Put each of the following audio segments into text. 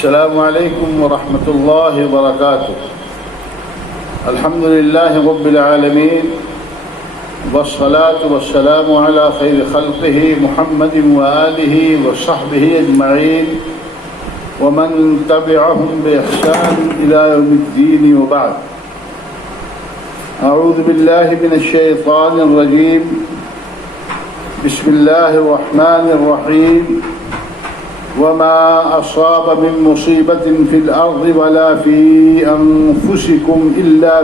السلام علیکم ورحمۃ اللہ وبرکاتہ. الحمد للہ رب العالمین والصلاة والسلام علی خیر خلقہ محمد وآلہ وصحبہ اجمعین ومن تبعهم بإحسان إلى يوم الدين وبعد. اعوذ باللہ من الشیطان الرجیم. بسم اللہ الرحمن الرحیم. وما أصاب من مصيبة في الأرض ولا في أنفسكم إلا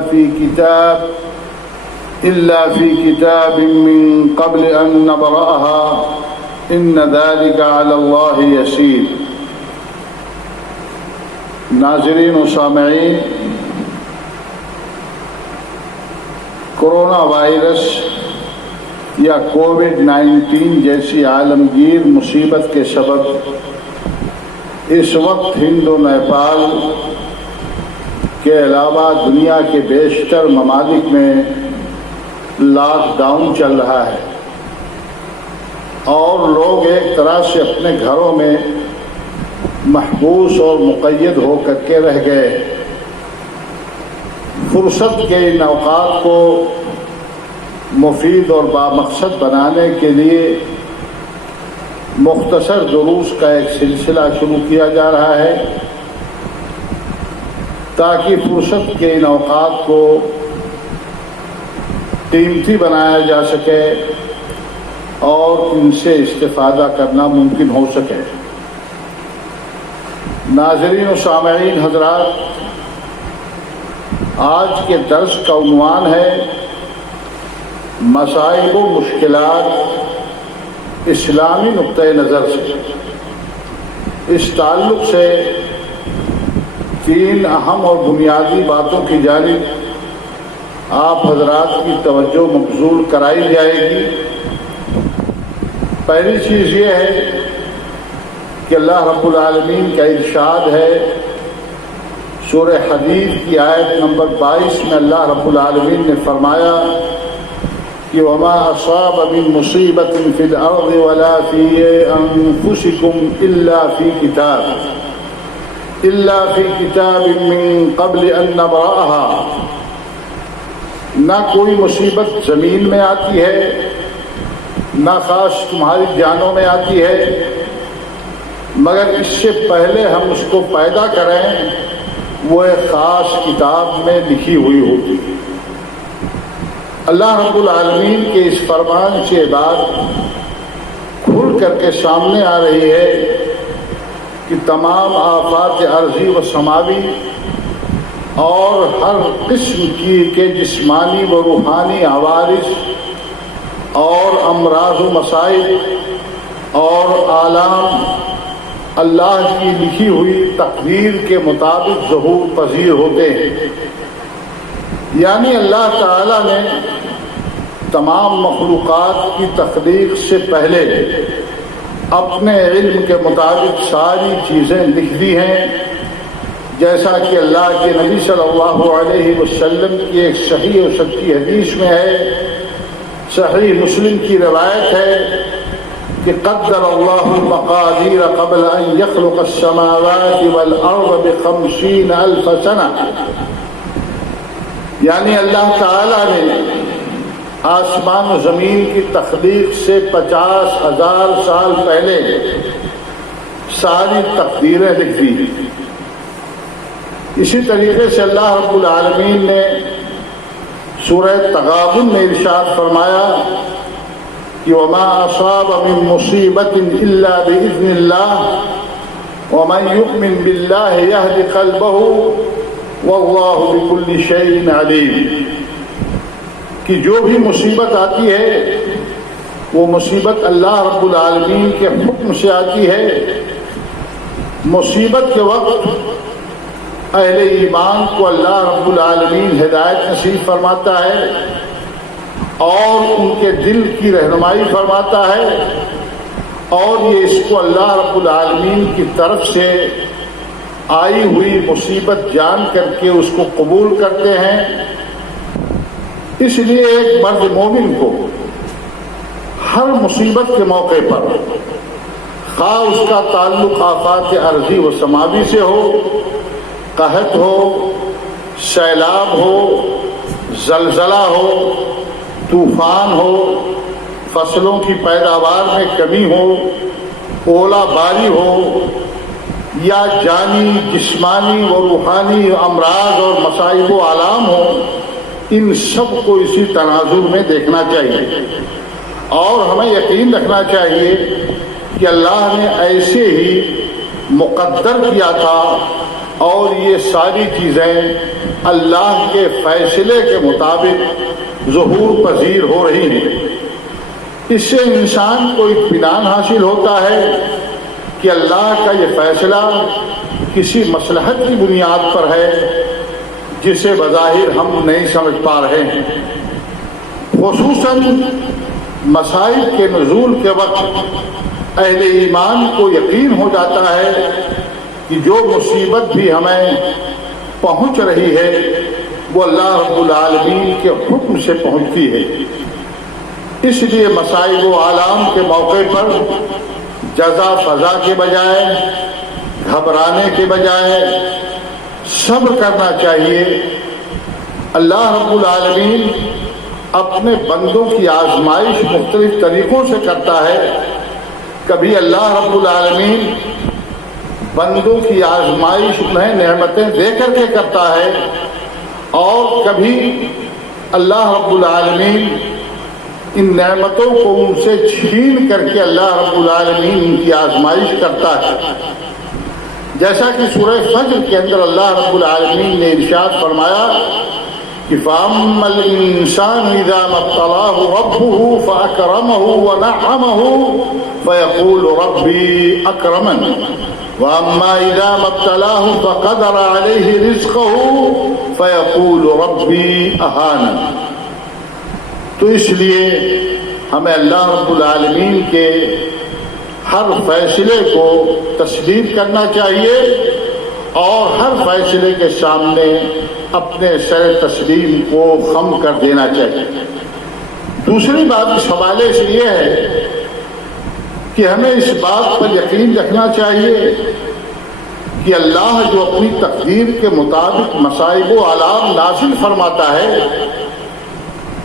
في كتاب من قبل أن نبرأها إن ذلك على الله يسير. ناظرین و سامعین، کرونا وائرس یا کووڈ-19 جیسی عالمگیر مصیبت کے سبب اس وقت ہند و نیپال کے علاوہ دنیا کے بیشتر ممالک میں لاک ڈاؤن چل رہا ہے اور لوگ ایک طرح سے اپنے گھروں میں محبوس اور مقید ہو کر کے رہ گئے. فرصت کے ان اوقات کو مفید اور بامقصد بنانے کے لیے مختصر دروس کا ایک سلسلہ شروع کیا جا رہا ہے تاکہ فرصت کے ان اوقات کو قیمتی بنایا جا سکے اور ان سے استفادہ کرنا ممکن ہو سکے. ناظرین و سامعین حضرات، آج کے درس کا عنوان ہے مسائل و مشکلات اسلامی نقطہ نظر سے. اس تعلق سے تین اہم اور بنیادی باتوں کی جانب آپ حضرات کی توجہ مبذول کرائی جائے گی. پہلی چیز یہ ہے کہ اللہ رب العالمین کا ارشاد ہے سورہ حدید کی آیت نمبر 22 میں اللہ رب العالمین نے فرمایا کہ وما اصاب من مصیبت فی الارض ولا فی انفسکم الا فی کتاب من قبل ان نبرأها. نہ کوئی مصیبت زمین میں آتی ہے نہ خاص تمہاری جانوں میں آتی ہے مگر اس سے پہلے ہم اس کو پیدا کریں وہ ایک خاص کتاب میں لکھی ہوئی ہوتی. اللہ رب العالمین کے اس فرمان سے بات کھل کر کے سامنے آ رہی ہے کہ تمام آفات ارضی و سماوی اور ہر قسم کے جسمانی و روحانی عوارض اور امراض و مسائل اور آلام اللہ کی لکھی ہوئی تقدیر کے مطابق ظہور پذیر ہوتے ہیں. یعنی اللہ تعالیٰ نے تمام مخلوقات کی تخلیق سے پہلے اپنے علم کے مطابق ساری چیزیں لکھ دی ہیں. جیسا کہ اللہ کے نبی صلی اللہ علیہ وسلم کی ایک صحیح و سچی حدیث میں ہے، صحیح مسلم کی روایت ہے کہ قدر اللہ المقادیر قبل ان يخلق السماوات والارض ب50,000 سنہ. یعنی اللہ تعالیٰ نے آسمان و زمین کی تخلیق سے 50,000 سال پہلے ساری تقدیریں لکھ دی. اسی طریقے سے اللہ رب العالمین نے سورہ تغابن میں ارشاد فرمایا کہ وما اصاب من مصیبت الا باذن اللہ ومن یؤمن باللہ یہد قلبہ واللہ بکل شیء علیم. کہ جو بھی مصیبت آتی ہے وہ مصیبت اللہ رب العالمین کے حکم سے آتی ہے. مصیبت کے وقت اہل ایمان کو اللہ رب العالمین ہدایت نصیب فرماتا ہے اور ان کے دل کی رہنمائی فرماتا ہے اور یہ اس کو اللہ رب العالمین کی طرف سے آئی ہوئی مصیبت جان کر کے اس کو قبول کرتے ہیں. اس لیے ایک مرد مومن کو ہر مصیبت کے موقع پر خواہ اس کا تعلق آفات ارضی و سماوی سے ہو، قحط ہو، سیلاب ہو، زلزلہ ہو، طوفان ہو، فصلوں کی پیداوار میں کمی ہو، اولا باری ہو، یا جانی، جسمانی و روحانی امراض اور مصائب و آلام ہو، ان سب کو اسی تناظر میں دیکھنا چاہیے، اور ہمیں یقین رکھنا چاہیے کہ اللہ نے ایسے ہی مقدر کیا تھا، اور یہ ساری چیزیں اللہ کے فیصلے کے مطابق ظہور پذیر ہو رہی ہیں۔ اس سے انسان کو اطمینان حاصل ہوتا ہے کہ اللہ کا یہ فیصلہ کسی مصلحت کی بنیاد پر ہے جسے بظاہر ہم نہیں سمجھ پا رہے ہیں۔ خصوصاً مصائب کے نزول کے وقت اہل ایمان کو یقین ہو جاتا ہے کہ جو مصیبت بھی ہمیں پہنچ رہی ہے وہ اللہ رب العالمین کے حکم سے پہنچتی ہے۔ اس لیے مصائب و آلام کے موقع پر جزا فضا کے بجائے، گھبرانے کے بجائے صبر کرنا چاہیے۔ اللہ رب العالمین اپنے بندوں کی آزمائش مختلف طریقوں سے کرتا ہے۔ کبھی اللہ رب العالمین بندوں کی آزمائش انہیں نعمتیں دے کر کے کرتا ہے، اور کبھی اللہ رب العالمین ان نعمتوں کو ان سے چھین کر کے اللہ رب العالمین ان کی آزمائش کرتا ہے۔ جیسا کہ سورہ فجر کے اندر اللہ رب العالمین نے ارشاد فرمایا کہ فَأَمَّا الْإِنسَانُ إِذَا مَا ابْتَلَاهُ رَبُّهُ فَأَكْرَمَهُ وَنَعَّمَهُ فَيَقُولُ رَبِّي أَكْرَمَنِ وَأَمَّا إِذَا مَا ابْتَلَاهُ فَقَدَرَ عَلَيْهِ رِزْقَهُ فَيَقُولُ رَبِّي أَهَانَنِ۔ تو اس لیے ہمیں اللہ رب العالمین کے ہر فیصلے کو تسلیم کرنا چاہیے، اور ہر فیصلے کے سامنے اپنے سر تسلیم کو خم کر دینا چاہیے۔ دوسری بات اس حوالے سے یہ ہے کہ ہمیں اس بات پر یقین رکھنا چاہیے کہ اللہ جو اپنی تقدیر کے مطابق مصائب و آلام نازل فرماتا ہے،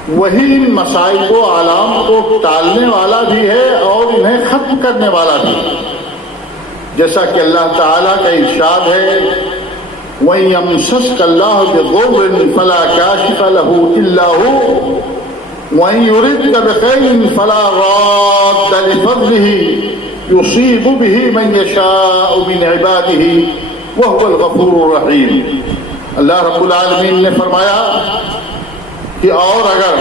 وہی ان مصائب و آلام کو ٹالنے والا بھی ہے اور انہیں ختم کرنے والا بھی، جیسا کہ اللہ تعالیٰ کا ارشاد ہے وَإِن اللَّهُ بِضُرٍّ فَلَا كَاشِفَ لَهُ إِلَّا هُوَ وَإِن يُرِدْكَ بِخَيْرٍ فَلَا رَادَّ لِفَضْلِهِ يُصِيبُ بِهِ مَن يَشَاءُ مِنْ عِبَادِهِ وَهُوَ الْغَفُورُ الرَّحِيمُ۔ اللہ رب العالمین نے فرمایا کہ اور اگر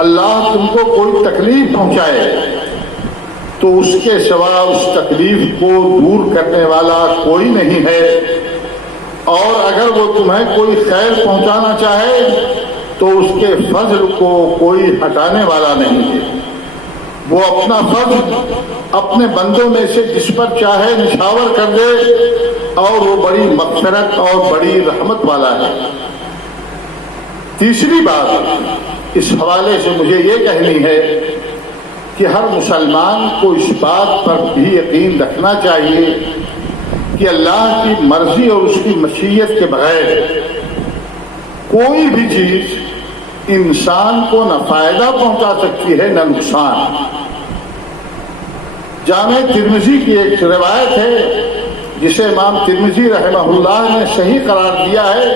اللہ تم کو کوئی تکلیف پہنچائے تو اس کے سوا اس تکلیف کو دور کرنے والا کوئی نہیں ہے، اور اگر وہ تمہیں کوئی خیر پہنچانا چاہے تو اس کے فضل کو کوئی ہٹانے والا نہیں ہے۔ وہ اپنا فضل اپنے بندوں میں سے جس پر چاہے نچھاور کر دے، اور وہ بڑی مغفرت اور بڑی رحمت والا ہے۔ تیسری بات اس حوالے سے مجھے یہ کہنی ہے کہ ہر مسلمان کو اس بات پر بھی یقین رکھنا چاہیے کہ اللہ کی مرضی اور اس کی مشیت کے بغیر کوئی بھی چیز انسان کو نہ فائدہ پہنچا سکتی ہے نہ نقصان۔ جامع ترمذی کی ایک روایت ہے جسے امام ترمذی رحمہ اللہ نے صحیح قرار دیا ہے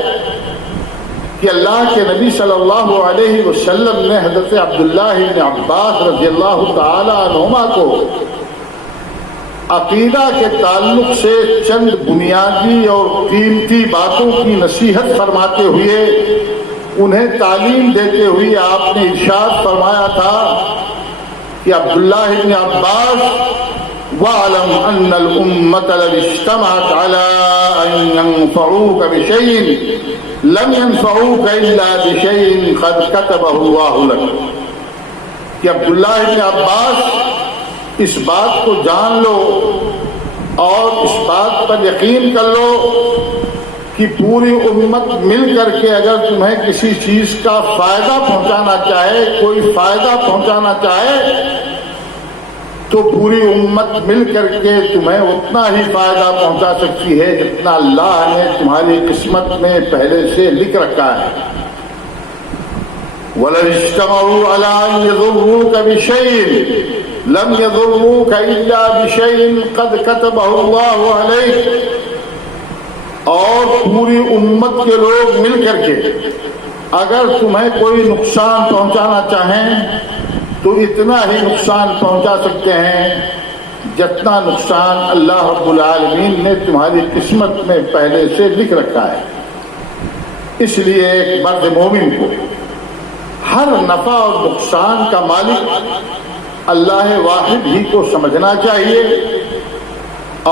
کہ اللہ کے نبی صلی اللہ علیہ وسلم نے حضرت عبداللہ بن عباس رضی اللہ تعالی عنہما کو عقیدہ کے تعلق سے چند بنیادی اور قیمتی باتوں کی نصیحت فرماتے ہوئے، انہیں تعلیم دیتے ہوئے آپ نے ارشاد فرمایا تھا کہ عبداللہ بن عباس وَاعْلَمْ أَنَّ الْأُمَّةَ لَوِ اجْتَمَعَتْ عَلَىٰ أَن يَنفَعُوكَ بِشَيْءٍ لَمْ يَنفَعُوكَ إِلَّا بِشَيْءٍ قَدْ كَتَبَهُ اللَّهُ لَكَ۔ کہ عبداللہ بن عباس اس بات کو جان لو اور اس بات پر یقین کر لو کہ پوری امت مل کر کے اگر تمہیں کسی چیز کا فائدہ پہنچانا چاہے، کوئی فائدہ پہنچانا چاہے، تو پوری امت مل کر کے تمہیں اتنا ہی فائدہ پہنچا سکتی ہے جتنا اللہ نے تمہاری قسمت میں پہلے سے لکھ رکھا ہے۔ وَلَوِ اجْتَمَعُوا عَلَىٰ أَن يَضُرُّوكَ بِشَيْءٍ لَمْ يَضُرُّوكَ إِلَّا بِشَيْءٍ قَدْ كَتَبَهُ اللَّهُ عَلَيْكَ، اور پوری امت کے لوگ مل کر کے اگر تمہیں کوئی نقصان پہنچانا چاہیں تو اتنا ہی نقصان پہنچا سکتے ہیں جتنا نقصان اللہ رب العالمین نے تمہاری قسمت میں پہلے سے لکھ رکھا ہے۔ اس لیے ایک مرد مومن کو ہر نفع اور نقصان کا مالک اللہ واحد ہی کو سمجھنا چاہیے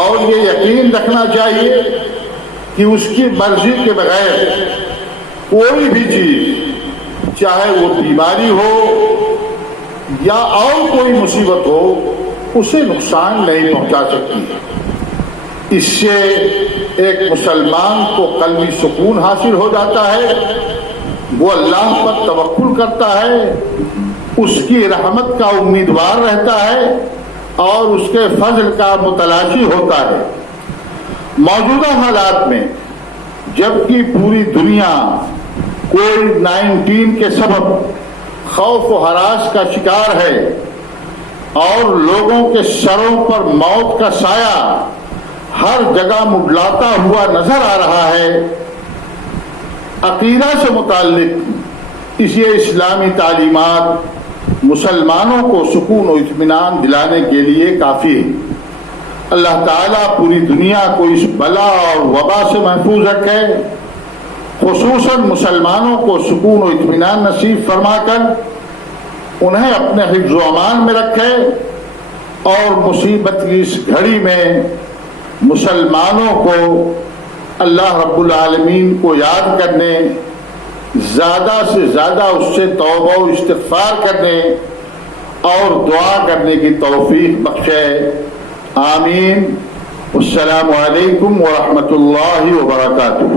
اور یہ یقین رکھنا چاہیے کہ اس کی مرضی کے بغیر کوئی بھی چیز، چاہے وہ بیماری ہو یا اور کوئی مصیبت ہو، اسے نقصان نہیں پہنچا سکتی۔ اس سے ایک مسلمان کو قلبی سکون حاصل ہو جاتا ہے، وہ اللہ پر توکل کرتا ہے، اس کی رحمت کا امیدوار رہتا ہے اور اس کے فضل کا متلاشی ہوتا ہے۔ موجودہ حالات میں جبکہ پوری دنیا کووڈ-19 کے سبب خوف و ہراس کا شکار ہے اور لوگوں کے سروں پر موت کا سایہ ہر جگہ منڈلاتا ہوا نظر آ رہا ہے، عقیدہ سے متعلق اس اسلامی تعلیمات مسلمانوں کو سکون و اطمینان دلانے کے لیے کافی ہے۔ اللہ تعالیٰ پوری دنیا کو اس بلا اور وبا سے محفوظ رکھے، خصوصاً مسلمانوں کو سکون و اطمینان نصیب فرما کر انہیں اپنے حفظ و امان میں رکھے اور مصیبت کی اس گھڑی میں مسلمانوں کو اللہ رب العالمین کو یاد کرنے، زیادہ سے زیادہ اس سے توبہ و استغفار کرنے اور دعا کرنے کی توفیق بخشے۔ آمین۔ السلام علیکم ورحمۃ اللہ وبرکاتہ۔